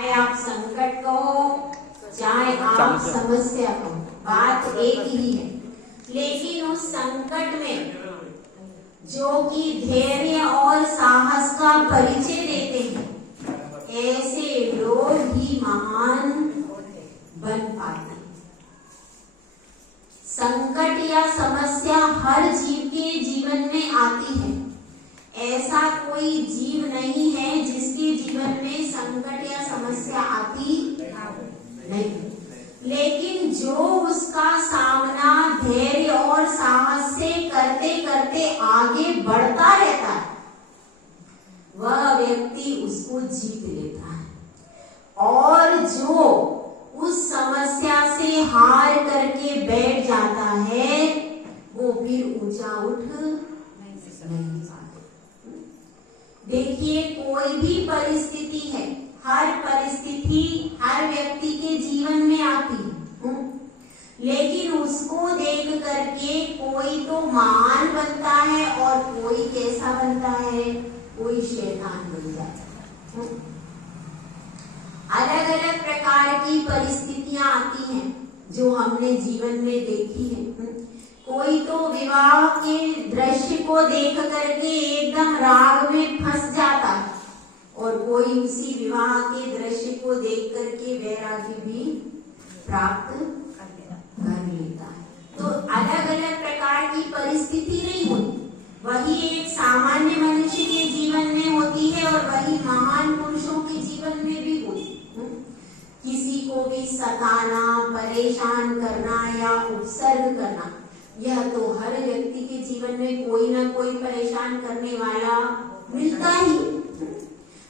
चाहे आप संकट कहो, चाहे आप समस्या कहो, बात एक ही है। लेकिन उस संकट में जो कि धैर्य और साहस का परिचय देते हैं, ऐसे लोग ही महान बन पाते हैं। संकट या समस्या हर जीव के जीवन में आती है। ऐसा कोई जीव नहीं है जिसके जीवन में संकट या समस्या आती नहीं, लेकिन जो उसका सामना धैर्य और साहस से करते करते आगे बढ़ता रहता है, वह व्यक्ति उसको जीत लेता है। और जो उस समस्या से हार करके बैठ जाता है, वो फिर ऊंचा उठ नहीं पाता। देखिए, कोई भी परिस्थिति है, हर परिस्थिति हर व्यक्ति के जीवन में आती है, लेकिन उसको देख करके कोई तो महान बनता है और कोई कैसा बनता है, कोई शैतान बन जाता है। अलग अलग प्रकार की परिस्थितियां आती हैं जो हमने जीवन में देखी है। कोई तो विवाह के दृश्य को देख करके एकदम राग में फंस जाता है और कोई उसी विवाह के दृश्य को देख करके वैराग्य भी प्राप्त कर लेता है। तो अलग अलग प्रकार की परिस्थिति नहीं होती, वही एक सामान्य मनुष्य के जीवन में होती है और वही महान पुरुषों के जीवन में भी होती है। किसी को भी सताना, परेशान करना या उपसर्ग करना, यह तो हर व्यक्ति के जीवन में कोई ना कोई परेशान करने वाला मिलता ही,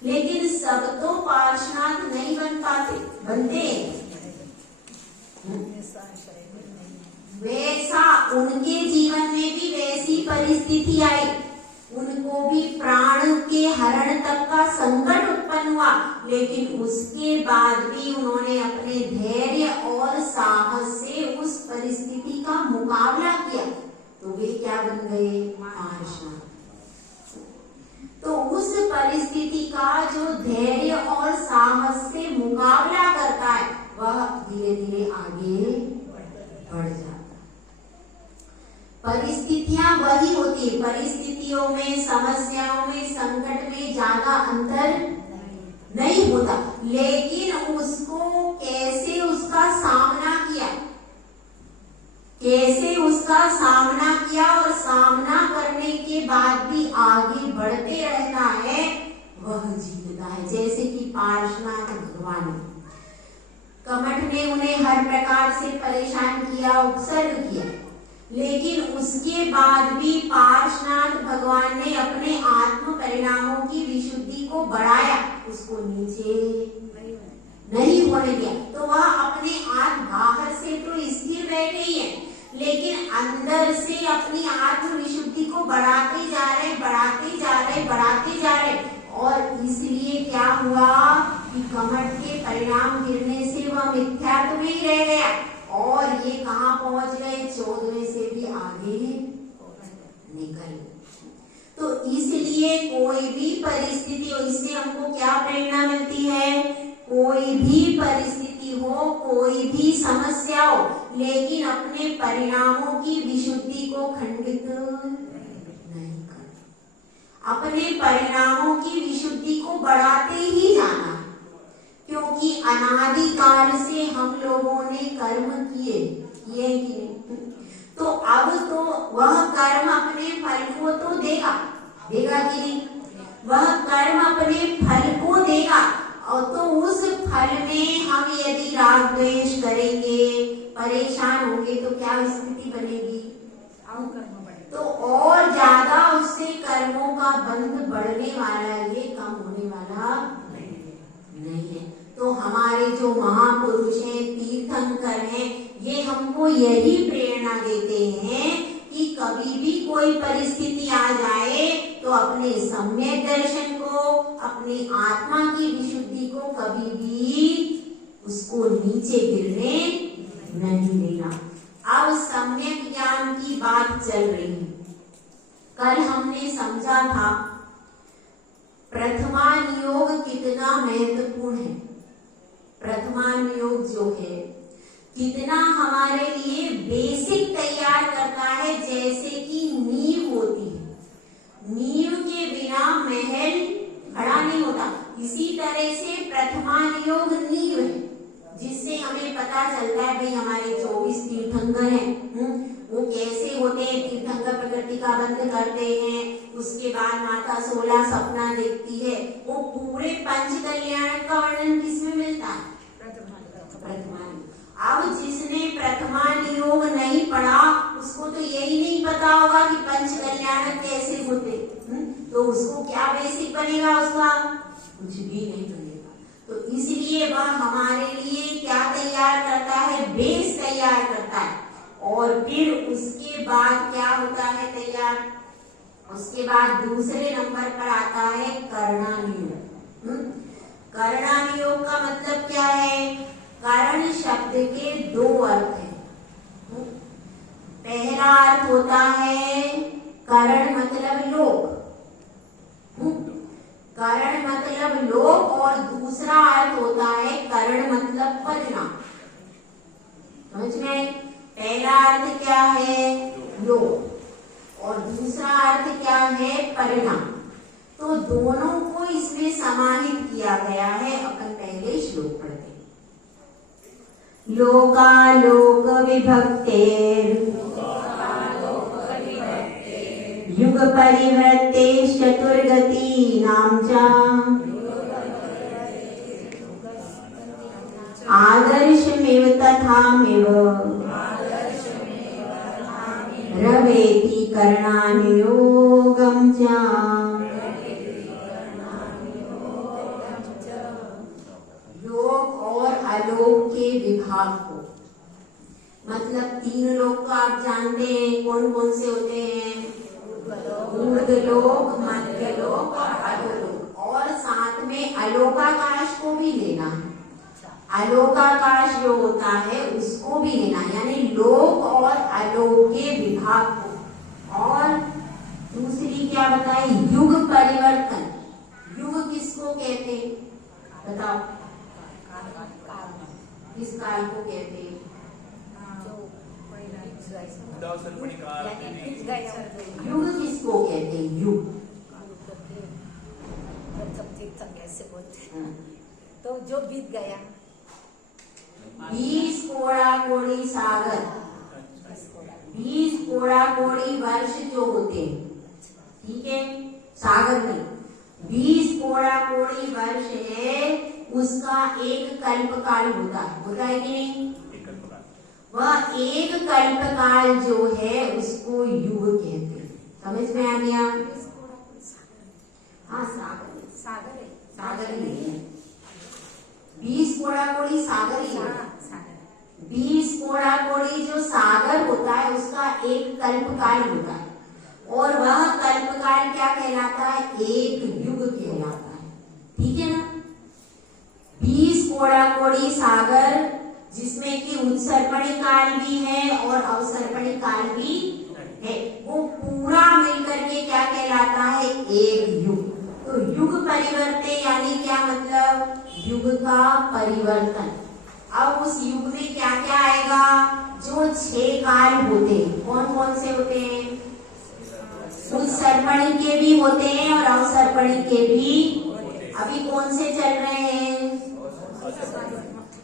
लेकिन सब तो पार्षनाथ नहीं बन पाते, बनते वैसा उनके जीवन में भी वैसी परिस्थिति आई, उनको भी प्राण के हरण तक का संकट उत्पन्न हुआ, लेकिन उसके बाद भी उन्होंने अपने धैर्य और साहस से उस परिस्थिति का मुकाबला किया, तो वे क्या बन गए, पार्षनाथ। तो उस परिस्थिति का जो धैर्य और साहस से मुकाबला करता है, वह धीरे धीरे आगे बढ़ जाता है। परिस्थितियां वही होती है, परिस्थितियों में, समस्याओं में, संकट में ज्यादा अंतर नहीं होता, लेकिन उसको कैसे उसका सामना किया, कैसे उसका सामना किया और सामना करने के बाद भी आगे बढ़ते रहना है, वह जीतता है। जैसे कि पार्षनाथ भगवान, कमठ ने उन्हें हर प्रकार से परेशान किया, उपसर्ग किया, लेकिन उसके बाद भी पार्षनाथ भगवान ने अपने आत्म परिणामों की विशुद्धि को बढ़ाया, उसको नीचे नहीं होने दिया। तो वह अपने आप बाहर से तो स्थिर बैठे ही है, लेकिन अंदर से अपनी आत्म विशुद्धि को बढ़ाते जा रहे, बढ़ाते जा रहे, बढ़ाते जा रहे। और इसलिए क्या हुआ कि कमठ के परिणाम गिरने से वह मिथ्यात्व में ही रह गया और ये कहाँ पहुंच गए, 14वें से भी आगे निकल। तो इसलिए कोई भी परिस्थिति हो, इससे हमको क्या प्रेरणा मिलती है, कोई भी परिस्थिति हो, कोई भी समस्या हो, लेकिन अपने परिणामों की विशुद्धि को खंडित नहीं करना, अपने परिणामों की विशुद्धि को बढ़ाते ही जाना, क्योंकि अनादिकाल से हम लोगों ने कर्म किए कि नहीं, तो अब तो वह कर्म अपने फल को तो देगा कि नहीं, वह कर्म अपने फल को देगा। और तो उस फल में हम यदि राग द्वेष करेंगे, परेशान होंगे, तो क्या स्थिति बनेगी, तो और ज्यादा उससे कर्मों का बंध बढ़ने वाला है, ये कम होने वाला नहीं है। तो हमारे जो महापुरुष हैं, तीर्थंकर हैं, ये हमको यही प्रेरणा देते हैं कि कभी भी कोई परिस्थिति आ जाए तो अपने सम्यक दर्शन को, अपनी आत्मा की विशुद्धि को कभी भी उसको नीचे गिरने नहीं देना। अब सम्यक ज्ञान की बात चल रही है। कल हमने समझा था प्रथमा योग कितना महत्वपूर्ण है। प्रथमानुयोग जो है कितना हमारे लिए बेसिक तैयार करता है, जैसे कि नींव होती है, नींव के बिना महल खड़ा नहीं होता। इसी तरह से प्रथमानुयोग नींव है, जिससे हमें पता चलता है भाई हमारे 24 तीर्थंकर हैं, वो कैसे होते हैं। तीर्थंकर प्रकृति का बंध करते हैं, उसके बाद माता 16 सपना देखती है। वो पूरे पंच कल्याण का वर्णन किसमें मिलता है? प्रथमानुयोग। अब जिसने प्रथमानुयोग नहीं पढ़ा उसको तो यही नहीं पता होगा कि पंच कल्याण कैसे होते, तो उसको क्या बेसिक बनेगा, उसका कुछ भी नहीं बनेगा। तो इसलिए वह हमारे लिए क्या तैयार करता है? बेस तैयार करता है। और फिर उसके बाद क्या होता है तैयार? उसके बाद दूसरे नंबर पर आता है करणानुयोग। करणानुयोग का मतलब क्या है? कर्ण शब्द के दो अर्थ हैं। पहला अर्थ होता है कर्ण मतलब लोक, कर्ण मतलब लोक, और दूसरा अर्थ होता है कर्ण मतलब परिणाम। समझ में? पहला अर्थ क्या है? लोक, और दूसरा अर्थ क्या है? परिणाम। तो दोनों को इसमें समाहित किया गया है। अपन पहले श्लोक पढ़ते हैं। लोकालोक विभक्तेर् युग परिवृत्ते चतुर्गतीनां च आदर्शमेव तथामेव रवेति करणानुयोगं च। लोक और अलोक के विभाग को, मतलब तीन लोक को आप जानते हैं, कौन कौन से होते हैं? ऊर्ध्वलोक, मध्यलोक और अधोलोक। और साथ में अलोकाकाश को भी लेना है। अलोकाकाश जो होता है उसको भी लेना, यानी लोक और अलोक के विभाग को। और दूसरी क्या बताए? युग परिवर्तन। युग किसको कहते हैं बताओ? किस काल को कहते हैं? युग किसको कहते हैं? युग तो जो बीत गया 20 कोड़ा कोड़ी सागर, 20 कोड़ा कोड़ी वर्ष जो होते हैं, ठीक है, सागर में 20 कोड़ा कोड़ी वर्ष है, उसका एक कल्पकाल होता है कि नहीं? वह एक कल्पकाल जो है उसको युग कहते हैं। समझ में आ गया? हाँ, सागर ही है। 20 कोड़ा कोड़ी सागर ही है। 20 कोड़ा कोड़ी जो सागर होता है उसका एक कल्पकाल होता है, और वह कल्पकाल क्या कहलाता है? एक युग कहलाता है। ठीक है ना? 20 कोड़ा कोड़ी सागर, जिसमें कि उत्सर्पणी काल भी है और अवसर्पणी काल भी है, वो पूरा मिलकर के क्या कहलाता है? एक युग। तो युग परिवर्तन यानी क्या मतलब? युग का परिवर्तन। अब उस युग में क्या क्या आएगा? जो 6 काल होते हैं, कौन कौन से होते हैं? उत्सर्पणी के भी होते हैं और अवसर्पणी के भी। अभी कौन से चल रहे हैं?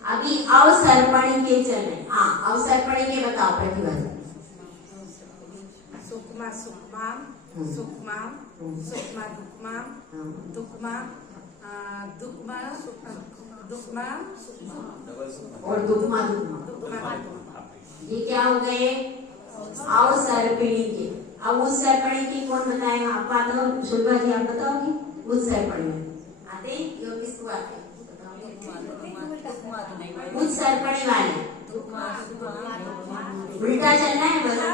अभी अवसर्पणी के चल रहे हैं। हाँ, अवसर्पणी के बताओ प्रतिभा। सुक्मा सुक्माम, सुक्माम, सुक्मा दुक्माम, दुक्मा दुक्मा, दुक्मा और दुक्मा दुक्मा। ये क्या हो गए? अवसर्पणी के। अब उत्सर्पणी की कौन बताएगा? आप बताओ, शुल्बा जी आप बताओगी। उत्सर्पणी आते हैं? किसको आते हैं? उत्सर्पणी वाले उल्टा चलना है, बोलो।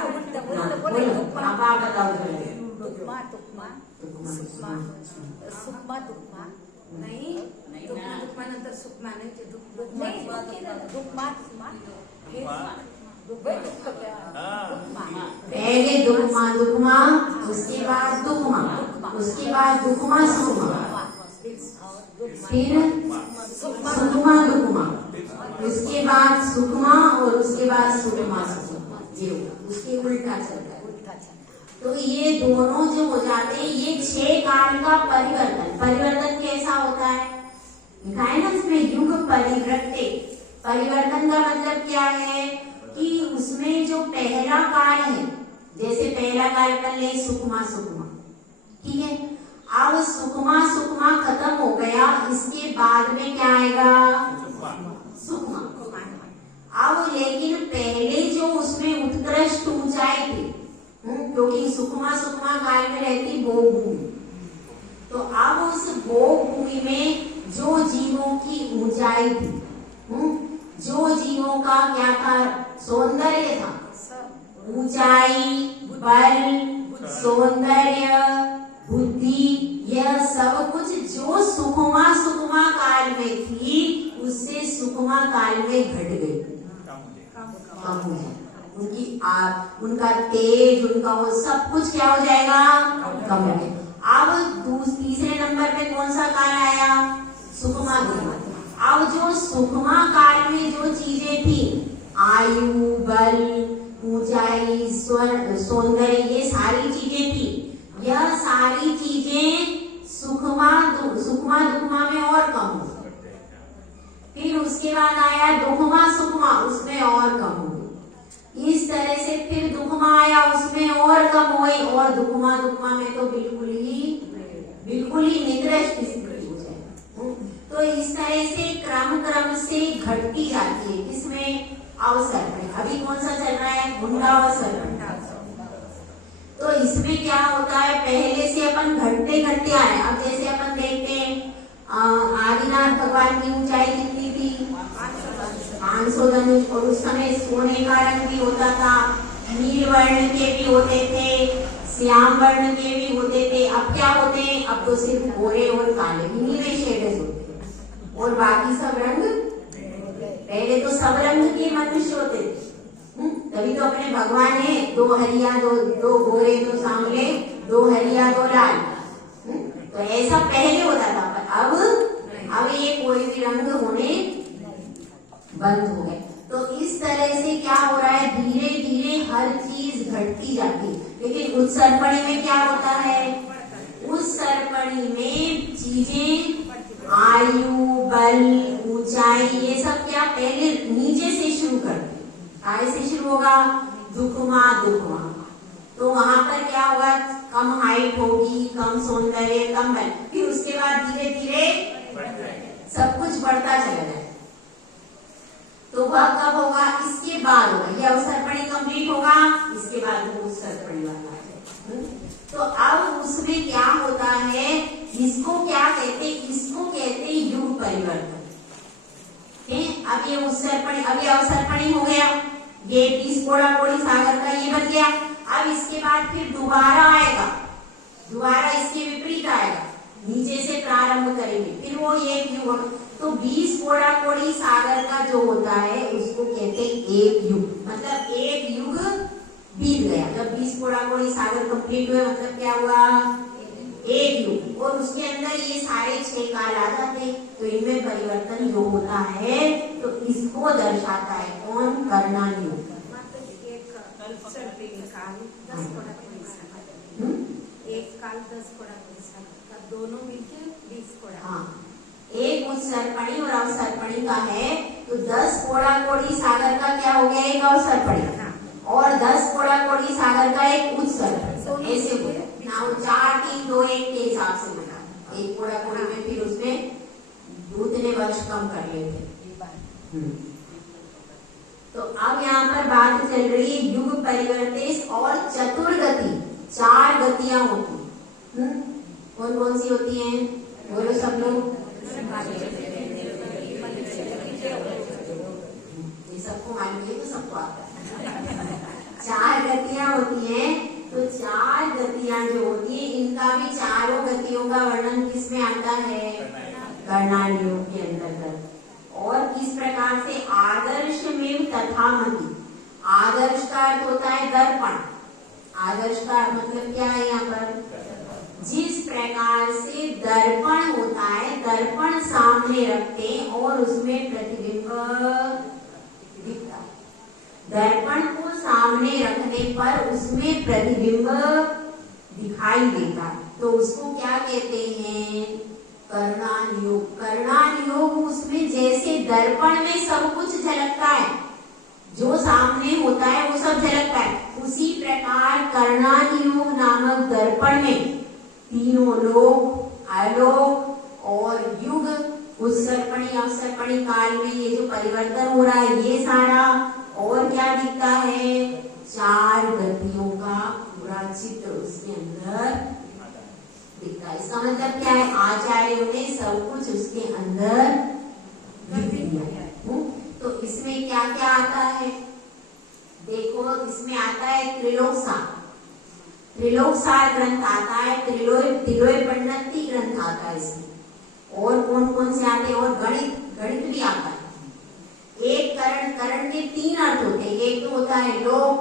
आप बताओ। सुक्मा दुक्मा नहीं, दुक्मा नंतर सुक्मा नहीं, दुक्मा पहले दुक्मा दुक्मा, उसके बाद दुक्मा, उसके बाद दुक्मा सुक्मा, फिर सुक्मा दुक्मा, बाद सुकमा और उसके बाद सुकमा सुकमा, ये होगा, उसके उल्टा चलता है। तो ये दोनों जो हो जाते हैं, ये 6 काल का परिवर्तन। परिवर्तन कैसा होता है, लिखा है ना इसमें, युग परिवर्ते। परिवर्तन का मतलब क्या है कि उसमें जो पहला काल है, जैसे पहला काल कर ले सुकमा सुकमा, ठीक है, अब सुकमा सुकमा खत्म हो गया, इसके बाद में क्या आएगा, सुकमा। अब लेकिन पहले जो उसमें उत्कृष्ट ऊंचाई थी, क्योंकि सुकमा सुकमा काल में रहती भोग भूमि, तो अब उस भोग भूमि में जो जीवों की ऊंचाई थी, जो जीवों का क्या था, सौंदर्य था, ऊंचाई, बल, सौंदर्य, बुद्धि, यह सब कुछ जो सुकमा सुकमा काल में थी, उससे सुकमा काल में घट गई, कम हो जाए। उनका तेज, उनका वो सब कुछ क्या हो जाएगा, कम हो गया। अब तीसरे नंबर पे कौन सा काल आया, सुकमा काल। अब जो सुकमा काल में जो चीजें थी, आयु, बल, ऊंचाई, सौंदर्य, ये सारी चीजें थी, यह सारी चीजें सुकमा दुखमा में और कम हो। फिर उसके बाद आया दुखमा सुकमा, उसमें और कम हो। इस तरह से फिर दुखमा आया, उसमें और कम हुई, और दुखमा दुखमा में तो बिल्कुल ही निकृष्ट स्थिति हो जाए। तो इस तरह से क्रम से घटती जाती है। इसमें अवसर में अभी कौन सा चल रहा है, गुंडावसर। तो इसमें क्या होता है, पहले से अपन घटते घटते आए। अब जैसे अपन देखते हैं आदिनाथ भगवान की ऊंचाई कितनी थी, 500 धनुष, और उस समय सोने का रंग भी होता था, नील वर्ण के भी होते थे, श्याम वर्ण के भी होते थे। अब क्या होते हैं, अब तो सिर्फ गोरे और काले ही नीले शेड्स होते हैं, और बाकी सब रंग, पहले तो सब रंग के मनुष्य होते थे। तभी तो अपने भगवान है, 2 हरिया, 2 गोरे, 2 सांवले, 2 हरिया, 2 लाल। तो ऐसा पहले होता था, पर अब ये कोई भी रंग होने बंद हो गए। तो इस तरह से क्या हो रहा है, धीरे धीरे हर चीज घटती जाती है। लेकिन उस सरपणी में क्या होता है, उस सरपणी में चीजें, आयु, बल, ऊंचाई, ये सब क्या पहले नीचे से शुरू करती है। काय से शुरू होगा, दुखमा दुखमा, तो वहां पर क्या होगा, कम हाइट होगी, कम सौंदर्य, कम बल, फिर उसके बाद धीरे धीरे सब कुछ बढ़ता चला जाए। तो वह कब होगा, इसके बाद होगा, यह अवसरपणी कंप्लीट होगा, इसके बाद वो सरपणी वाला है। तो अब उसमें क्या होता है, इसको क्या कहते, इसको कहते युग परिवर्तन। अब ये उत्सर्पणी, अब ये अवसरपणी हो गया, ये 30 कोड़ा कोड़ी सागर का ये बन गया। अब इसके बाद फिर दोबारा आएगा, दोबारा इसके विपरीत आएगा, नीचे से प्रारंभ करेंगे, फिर वो एक युग। तो 20 कोड़ा कोड़ी सागर का जो होता है उसको कहते हैं एक युग, मतलब एक युग बीत गया। जब 20 कोड़ा कोड़ी सागर कंप्लीट हुए, मतलब क्या हुआ, एक युग। और उसके अंदर ये सारे 6 काल आ जाते, तो इनमें परिवर्तन जो होता है, तो इसको दर्शाता है कौन, करना युग। एक काल 10 कोड़ा कोड़ी, दोनों मिलकर 20 कोड़ा। हाँ, एक उत्सर्पणी और अवसर्पणी का है, तो 10 कोड़ा कोड़ी सागर का क्या हो गया, एक अवसर्पणी, और 10 कोड़ा कोड़ी सागर का एक उत्सर्पणी। ऐसे हो गया ना, 4 3 2 1 के हिसाब से बना। एक कोड़ा कोड़ी में फिर उसमें दूध ने वर्ष कम कर लेते। तो अब यहाँ पर बात चल रही है युग परिवर्तित और चतुर्गति, 4 गतियां होती। कौन कौन सी होती हैं, बोलो सब लोग। ये सबको मालूम है, तो सबको आता है। 4 गतियां होती हैं, तो 4 गतियां जो होती है, इनका भी चारों गतियों का वर्णन किसमें आता है, कर्णाली योग के अंतर्गत। और किस प्रकार से, आदर्श में तथामति। आदर्श का अर्थ होता है दर्पण। आदर्श का मतलब क्या है, यहाँ पर जिस प्रकार से दर्पण होता है, दर्पण सामने रखते और उसमें प्रतिबिंब दर्पण को सामने रखने पर उसमें प्रतिबिंब दिखाई देता है, तो उसको क्या कहते हैं? कर्णानुयोग। कर्णानुयोग उसमें जैसे दर्पण में सब कुछ झलकता है, जो सामने होता है वो सब झलकता है, उसी प्रकार कर्णानुयोग नामक दर्पण में तीनों लोक, आलोक और युग, उत्सर्पणी अवसर्पणी काल में ये जो परिवर्तन हो रहा है ये सारा, और क्या दिखता है? चार गतियों का पूरा चित्र उसके अंदर दिखता है। इसका मतलब क्या है? आचार्यों ने सब कुछ उसके अंदर लिख दिया। तो इसमें क्या क्या आता है? देखो, इसमें आता है त्रिलोकसार, त्रिलोकसार ग्रंथ आता है, त्रिलोय पंडिती ग्रंथ आता है इसमें, और कौन कौन से आते हैं? और गणित भी आता है। एक करण के तीन अर्थ होते हैं, एक तो होता है लोक,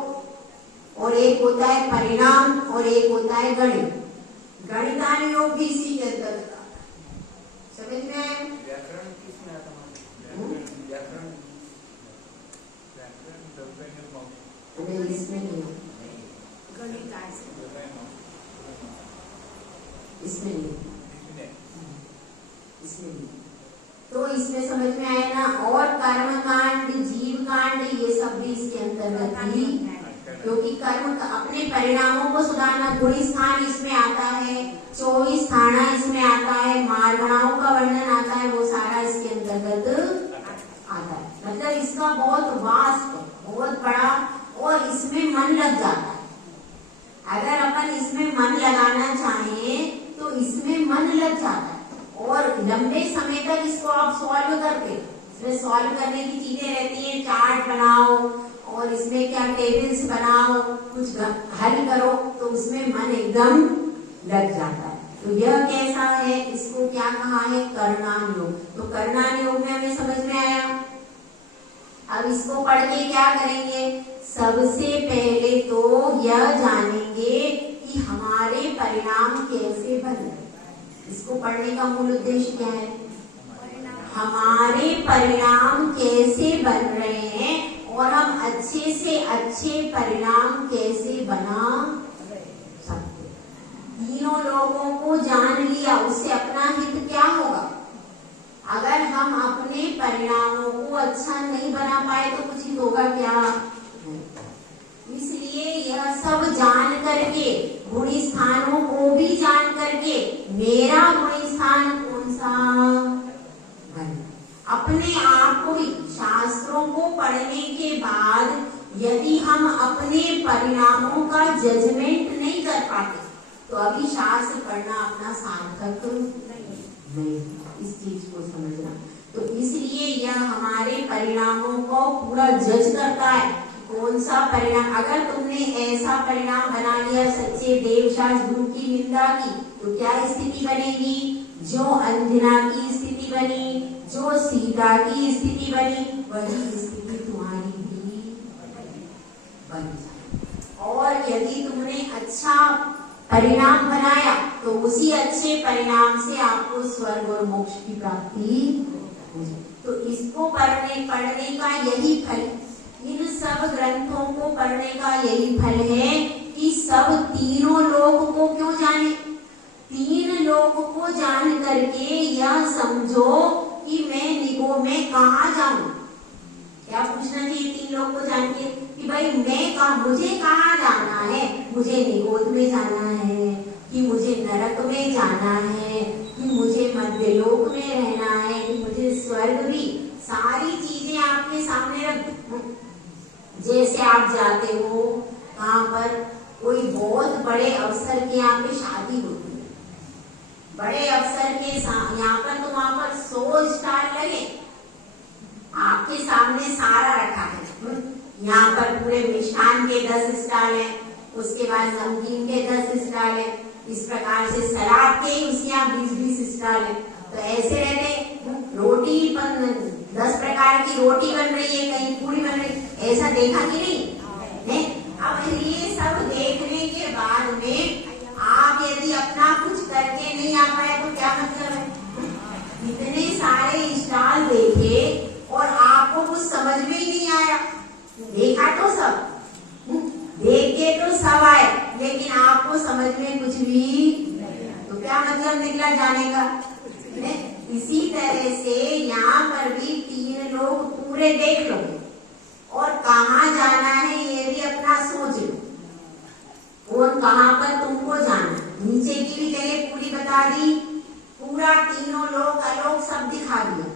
और एक होता है परिणाम, और एक होता है गणित। गणितानुयोग भी इसी के अंतर्गत आता है। समझ में आया? व्याकरण किसमें आता है? व्याकरण इसमें नहीं, गणित इसमें नहीं, तो इसमें समझ में आया ना। और कर्म कांड, जीव कांड, ये सब भी इसके अंतर्गत ही, क्योंकि कर्म अपने परिणामों को सुधारना, गुणी स्थान इसमें आता है, 24 थाना इसमें आता है, मार्गणाओं का वर्णन आता है, वो सारा इसके अंतर्गत आता है। मतलब इसका बहुत वास्ट, बहुत बड़ा, और इसमें मन लग जाता है। अगर अपन इसमें मन लगाना चाहें तो इसमें मन लग जाता है, और लंबे समय तक इसको आप सॉल्व करते, इसमें सॉल्व करने की चीजें रहती हैं, चार्ट बनाओ और इसमें क्या टेबल्स बनाओ, कुछ हल करो, तो उसमें मन एकदम लग जाता है। तो यह कैसा है? इसको क्या कहा है? कर्णानुयोग। तो कर्णानुयोग में हमें समझ में आया। अब इसको पढ़ के क्या करेंगे? सबसे पहले तो यह जानेंगे कि हमारे परिणाम कैसे बने। इसको पढ़ने का मूल उद्देश्य क्या है? हमारे परिणाम कैसे बन रहे हैं और हम अच्छे से अच्छे परिणाम कैसे बना सकते। तीनों लोगों को जान लिया, उससे अपना हित क्या होगा? अगर हम अपने परिणामों को अच्छा नहीं बना पाए तो कुछ ही होगा क्या? इसलिए यह सब जान करके, गुणी स्थानों को भी जान करके, मेरा गुणी स्थान कौन सा अपने आप को ही, शास्त्रों को पढ़ने के बाद यदि हम अपने परिणामों का जजमेंट नहीं कर पाते तो अभी शास्त्र पढ़ना अपना सार्थक नहीं। इस चीज को समझना। तो इसलिए यह हमारे परिणामों को पूरा जज करता है, कौन सा परिणाम। अगर तुमने ऐसा परिणाम बना लिया सच्चे देवशास गुरु की निंदा की, तो क्या स्थिति बनेगी? जो अंजना की स्थिति बनी, जो सीता की स्थिति बनी, वही स्थिति तुम्हारी भी बन जाए। और यदि तुमने अच्छा परिणाम बनाया तो उसी अच्छे परिणाम से आपको स्वर्ग और मोक्ष की प्राप्ति हो जाए। तो इसको पढ़ने का यही फल, इन सब ग्रंथों को पढ़ने का यही फल है कि सब तीनों लोक को क्यों जाने। तीन लोक को जान करके यह समझो कि मैं निगो में कहाँ जाऊं। क्या पूछना चाहिए तीन लोग को जान के कि भाई मुझे कहाँ जाना है? मुझे निगोद में जाना है, कि मुझे नरक में जाना है, कि मुझे मध्यलोक में रहना है, कि मुझे स्वर्ग भी। सारी चीजें आपके सामने रख। जैसे आप जाते हो कहाँ पर, कोई बहुत बड़े अफसर के यहाँ पे शादी होती है, बड़े अफसर के यहाँ पर, तो वहां पर 100 स्टार लगे, आपके सामने सारा रखा है। यहाँ पर पूरे मिष्ठान के 10 स्टाल है, उसके बाद नमकीन के 10 स्टाल है, इस प्रकार से शराब के उसके यहाँ 20-20 स्टाल है। तो ऐसे रहते रोटी 10 प्रकार की रोटी बन रही है, कहीं पूरी बन रही, ऐसा देखा कि नहीं? अब ये सब देखने के बाद में आप यदि अपना कुछ करके नहीं आ पाए तो क्या मतलब है? इतने सारे स्टाल देखे और आपको कुछ समझ में ही नहीं आया। देखा अंदर जाने का। इसी तरह से यहाँ पर भी 3 लोग पूरे देख लो और कहाँ जाना है ये भी अपना सोच लो, कौन कहाँ पर तुमको जाना। नीचे की भी जगह पूरी बता दी, पूरा तीनों लोग आलोक सब दिखा दिया।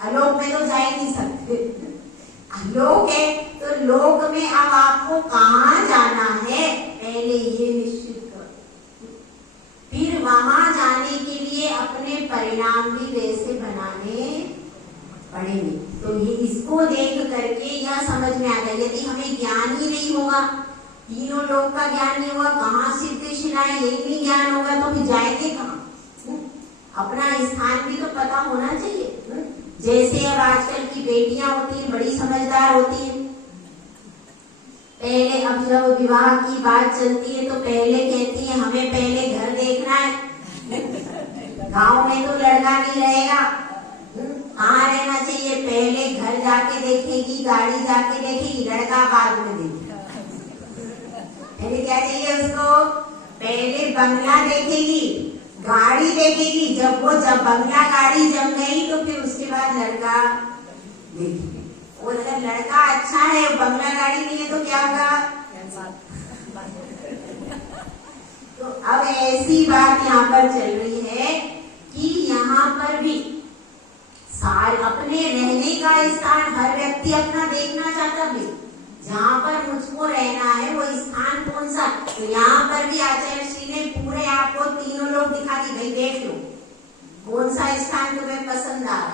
आलोक में तो जा ही नहीं सकते, आलोक है तो लोक में अब आपको कहाँ जाना है पहले ये निश्चित करो, फिर वहां जाने के लिए अपने परिणाम भी वैसे बनाने पड़ेंगे। तो ये इसको देख करके यह समझ में आता है, यदि हमें ज्ञान ही नहीं होगा, तीनों लोग का ज्ञान नहीं होगा, कहाँ सिद्धि शिलाएं यही नहीं ज्ञान होगा तो फिर जाएंगे कहाँ? अपना स्थान भी तो पता होना चाहिए। जैसे अब आजकल की बेटियां होती हैं बड़ी समझदार होती हैं, पहले अब जब विवाह की बात चलती है तो पहले कहती है हमें पहले घर देखना है, गांव में तो लड़का नहीं रहेगा, कहाँ रहना चाहिए, पहले घर जाके देखेगी, गाड़ी जाके देखेगी, लड़का बाद में देखेगी। पहले क्या चाहिए उसको, पहले बंगला देखेगी, गाड़ी देखेगी, जब बंगला गाड़ी जम गई तो फिर उसके बाद लड़का देखेगी। और अगर लड़का अच्छा है बंगला गाड़ी नहीं है तो क्या होगा? तो अब ऐसी बात यहाँ पर चल रही है कि यहाँ पर भी सारे अपने रहने का स्थान हर व्यक्ति अपना देखना चाहता भी, जहाँ पर मुझको रहना है वो स्थान कौन सा। तो यहाँ पर भी आचार्य श्री ने पूरे आपको तीनों लोग दिखा दी, भाई देख लो कौन सा स्थान तुम्हें पसंद आ रहा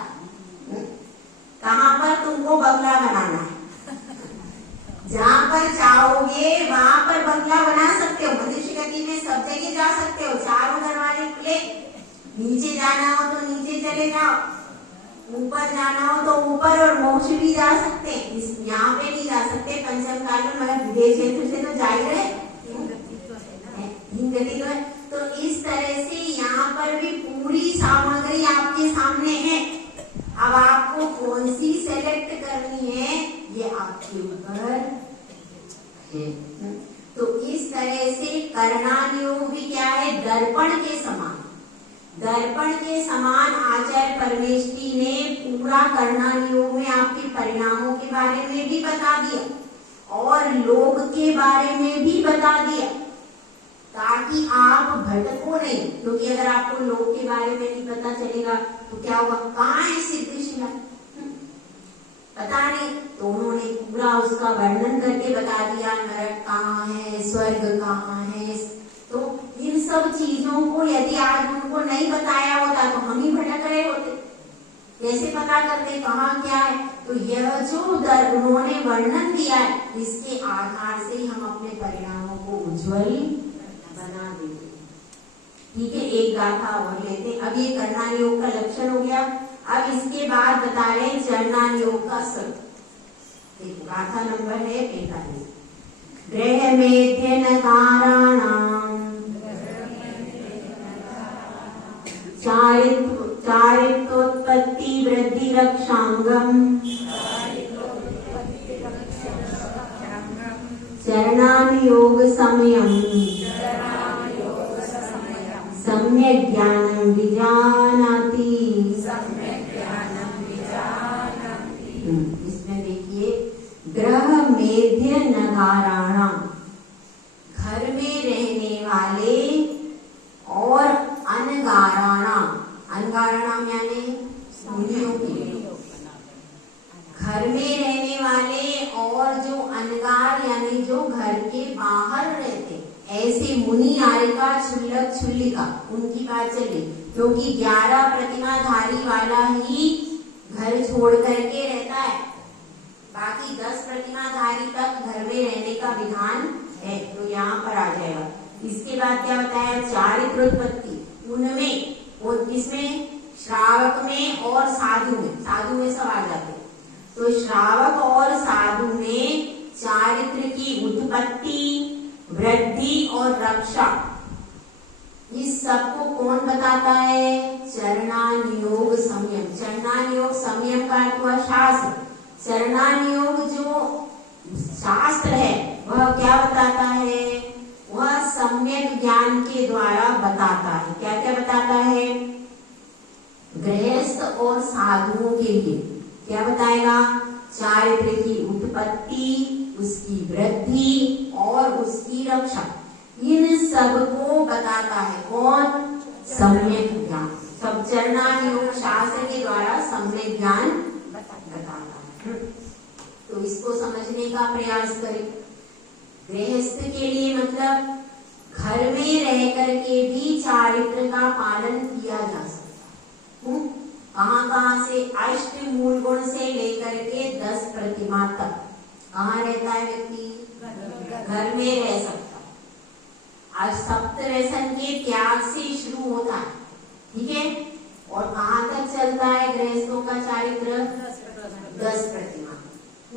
है, कहाँ पर तुमको बंगला बनाना है, जहाँ पर चाहोगे वहां पर बंगला बना सकते हो। मनुष्य गति में सब जगह जा सकते हो, चारों दरवाजे खुले, नीचे जाना हो तो नीचे चले जाओ, ऊपर जाना हो तो ऊपर, और मोक्ष भी जा सकते हैं। यहाँ पे नहीं जा सकते पंचम काल में, मगर विदेश क्षेत्र से तो जा ही रहे, गति तो है। तो इस तरह से यहाँ पर भी पूरी सामग्री आपके सामने है। अब आपको कौन सी सेलेक्ट करनी है ये आपके ऊपर है। तो इस तरह से करणान योग भी क्या है, दर्पण के समान, दर्पण के समान आचार्य परमेष्ठी ने पूरा करणान योग में आपके परिणामों के बारे में भी बता दिया और लोक के बारे में भी बता दिया, ताकि आप भटको नहीं। क्योंकि अगर आपको लोक के बारे में नहीं पता चलेगा तो क्या होगा, कहाँ है सिद्धि शिला पता नहीं, तो उन्होंने पूरा उसका वर्णन करके बता दिया, नरक कहाँ है, स्वर्ग कहाँ है। तो इन सब चीजों को यदि आज उनको नहीं बताया होता तो हम ही भटक रहे होते, कैसे पता करते कहाँ क्या है। तो यह जो उन्होंने वर्णन दिया है इसके आधार से ही हम अपने परिणामों को उज्जवल बना देंगे। ठीक है, एक गाथा और लेते। अब ये करणान योग का लक्षण हो गया। अब इसके बाद बता रहे चरणान योग का सर्थ। देखो गाथा नंबर है 45। ग्रह मेध्य नकाराणाम चारित्रोत्पत्ति वृद्धि रक्षांगम चरणान योग समयम सम्यक् ज्ञानं विजानाति। इसमें देखिए, ग्रह मेध्य नगाराणाम, घर में रहने वाले, और अनगाराणाम, अनगाराणाम यानी मुनियों के, घर में रहने वाले और जो अनगार यानी जो घर के बाहर रहते, ऐसे मुनि आरिका क्षुल्लक क्षुल्लिका, उनकी बात चली। क्योंकि 11 प्रतिमाधारी वाला ही घर छोड़ करके रहता है, बाकी 10 प्रतिमाधारी तक घर में रहने का विधान है। तो यहाँ पर आ जाएगा। इसके बाद क्या बताया, चारित्रोत्पत्ति, उनमें और किसमें, श्रावक में और साधु में, साधु में सब आ जाते हैं। तो श्रावक और साधु में चारित्र की उत्पत्ति, वृद्धि और रक्षा, इस सबको कौन बताता है, चरणान योग संयम। चरणान योग संयम का अर्थ हुआ शास्त्र। चरणान योग जो शास्त्र है वह क्या बताता है, वह सम्यक ज्ञान के द्वारा बताता है। क्या क्या बताता है, और साधुओं के लिए क्या बताएगा? चारित्र की उत्पत्ति, उसकी वृद्धि और उसकी रक्षा, इन सब को बताता है कौन? सम्यक ज्ञान। सब चरणानुयोग शास्त्र के द्वारा सम्यक ज्ञान बताता है। तो इसको समझने का प्रयास करें। गृहस्थ के लिए मतलब घर में रह करके भी चारित्र का पालन किया जा सकता है। कहाँ से? अष्ट मूल गुण से लेकर के 10 प्रतिमा तक कहाँ रहता है व्यक्ति? घर में रह सकता है। आज सप्त व्यसन के त्याग से शुरू होता है, ठीक है? और कहाँ तक चलता है गृहस्थों का चारित्र? 10 प्रतिमा।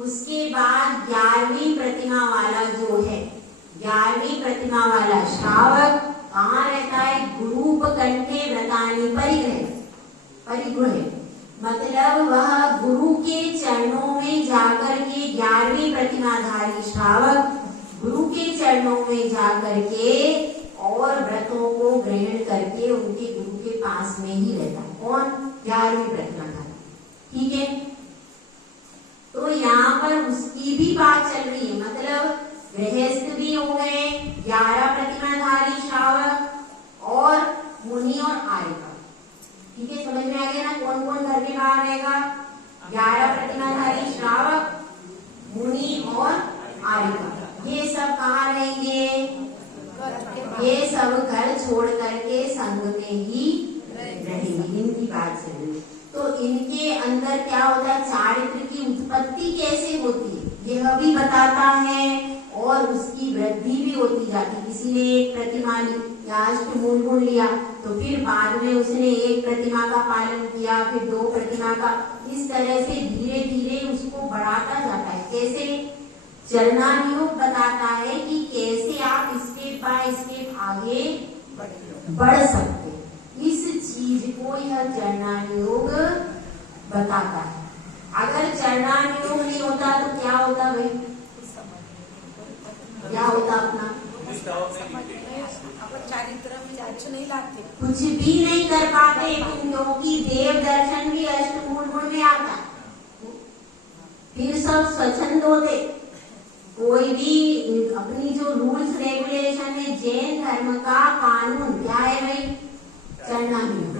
उसके बाद 11वीं प्रतिमा वाला जो है, 11वीं प्रतिमा वाला श्रावक कहाँ रहता है? गुरूप कंठे व्रतानि परिग्रह, मतलब वह गुरु के चरणों में जाकर के 11वीं प्रतिमाधारी श्रावक गुरु के चरणों में जाकर के और व्रतों को ग्रहण करके उनके गुरु के पास में ही रहता है। कौन? 11वीं प्रतिमाधारी, ठीक है? तो यहाँ पर उसकी भी बात चल रही है, मतलब गृहस्थ भी हो गए 11 प्रतिमाधारी श्रावक और मुनि और आर्यका, ठीक है? समझ में आ गया ना कौन कौन घर के बाहर रहेगा? 11 प्रतिमाधारी श्रावक, मुनि और आर्यका। ये सब कहाँ रहेंगे? ये सब घर छोड़ करके संघ में ही रहेंगे। इनकी बात चल रही है। तो इनके अंदर क्या होता है? चारित्र की उत्पत्ति कैसे होती है यह भी बताता है और उसकी वृद्धि भी होती जाती है। किसी ने एक प्रतिमा ली या अष्ट मूल गुण लिया तो फिर बाद में उसने एक प्रतिमा का पालन किया, फिर 2 प्रतिमा का, इस तरह से धीरे धीरे उसको बढ़ाता जाता है। कैसे? चरणानुयोग बताता है कि कैसे आप स्टेप बाय स्टेप आगे बढ़ सकते हैं। इस चीज को यह चरणानुयोग बताता है। अगर चरणानुयोग नहीं होता तो क्या होता भाई? क्या होता अपना? चारित्र में अच्छे नहीं लाते, कुछ भी नहीं कर पाते, क्योंकि देव दर्शन भी अष्ट मूल गुण में आता है। फिर सब स्वच्छंद होते। कोई भी अपनी जो रूल्स रेगुलेशन है, जैन धर्म का कानून क्या है भाई? चरणानुयोग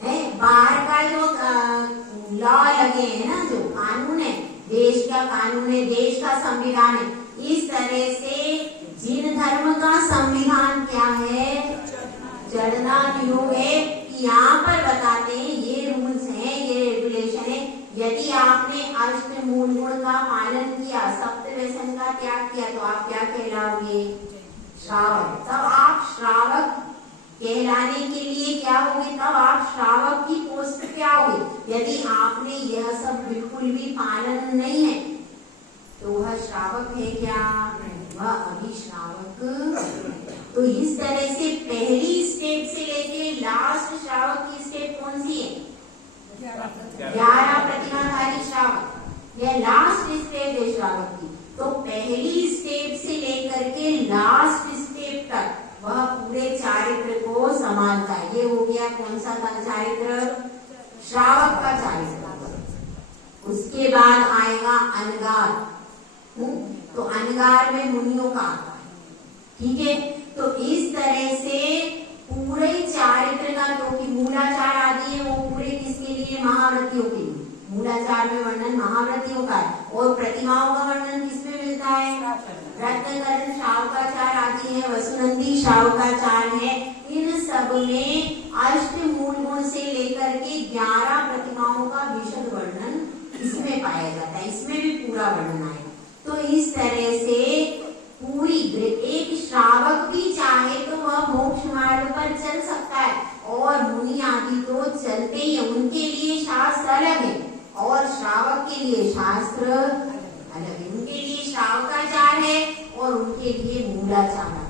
है। बाहर का जो लॉ लगे हैं ना, जो कानून है, देश का कानून है, देश का संविधान है, इस तरह से जिन धर्म का संविधान क्या है? चरणानुयोग है। यहाँ पर बताते हैं ये रूल्स हैं, ये रेगुलेशन है। यदि आपने अष्ट मूल गुण का पालन किया, सप्त व्यसन का त्याग किया, तो आप क्या कहलाओगे? श्रावक। तब आप श्रावक कहलाने के लिए क्या होगे? तब आप श्रावक की पोस्ट पे आओगे। यदि आपने यह सब बिल्कुल भी पालन नहीं है तो वह श्रावक है क्या? वह अभिश्रावक। तो इस तरह से पहली स्टेप से लेके लास्ट श्रावक की स्टेप कौन सी है? 11 प्रतिमाधारी श्रावक। यह लास्ट स्टेप है श्रावक की। तो पहली स्टेप से लेकर के लास्ट स्टेप तक वह पूरे चारित्र को संभालता है। ये हो गया कौन सा था चारित्र? श्रावक का चारित्र। उसके बाद आएगा अनगार। तो अनगार में मुनियों का आता है, ठीक है? तो इस तरह से पूरे चारित्र का, क्योंकि मूलाचार आदि है वो पूरे किसके लिए? महाव्रतियों के लिए। मूलाचार में वर्णन महाव्रतियों का है और प्रतिमाओं का वर्णन किसमें मिलता है? रत्नकरण शावकाचार आदि है, वसुनंदी शावकाचार है। इन सब में अष्ट मूल गुण से लेकर के 11 प्रतिमाओं का विशद वर्णन इसमें पाया जाता है। इसमें भी पूरा वर्णन आएगा। तो इस तरह से पूरी एक श्रावक भी चाहे तो वह मोक्ष मार्ग पर चल सकता है, और मुनि आदि तो चलते ही, उनके लिए शास्त्र अलग है और श्रावक के लिए शास्त्र अलग है। उनके लिए श्रावकाचार है और उनके लिए मूलाचार है।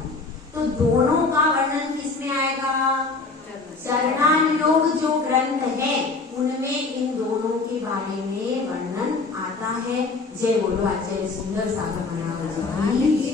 तो दोनों का वर्णन किसमें आएगा? चरणानुयोग जो ग्रंथ है उनमें इन दोनों के बारे में वर्णन आता है। जय बोलो आचार्य सुंदर सागर महाराज जी।